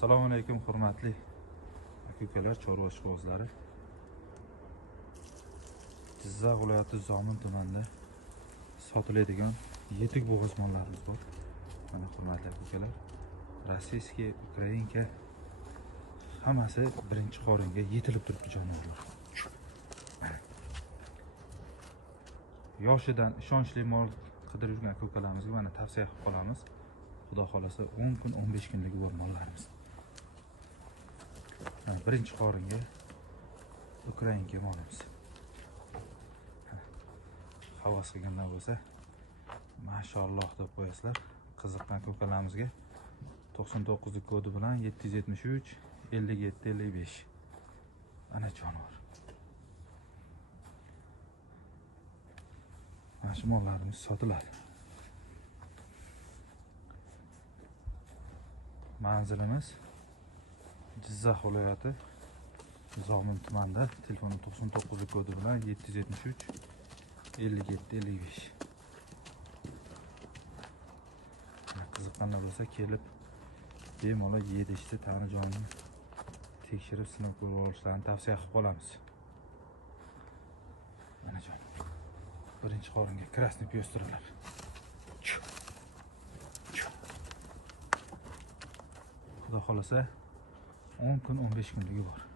Assalomu alaykum hurmatli aka-ukalar, chorva ishqibozlari. Jizzax viloyati Zomin tumanida sotiladigan yetuk bo'g'iz mollarimiz bor. Mana hurmatli aka-ukalar, rossiyskiy, ukrainka hammasi birinchi qoringa yetilib turibdi jonivorlar. Yoshidan ishonchli mol qidirib yurgan aka-ukalarimizga mana tavsiya qilib qolamiz. Xudo xolasa 10 kun 15 kunligi bor mollarimiz. Birinchi qoringa ukrainka molimiz. Havas qilganlar bo'lsa, mashalloh deb qo'yasizlar. Qiziqqan aka-ukalarimizga 99 lik kodi bilan 773 57 55. Ana jonivor. Mana shu mollarimiz sotiladi. Manzilimiz Jizzax viloyati Zomin tumanida, telefon 99 lik kodi bilan 773 57 55. Qiziqqanlar bo'lsa kelib bemalol yedishni, tani jonini tekshirib sinab ko'rib olishlarini tavsiya qilib qolamiz. Mana jon. Birinchi qoringa krasniy pyostralar. Xudo xolasa 10 kun 15 kunligi bor.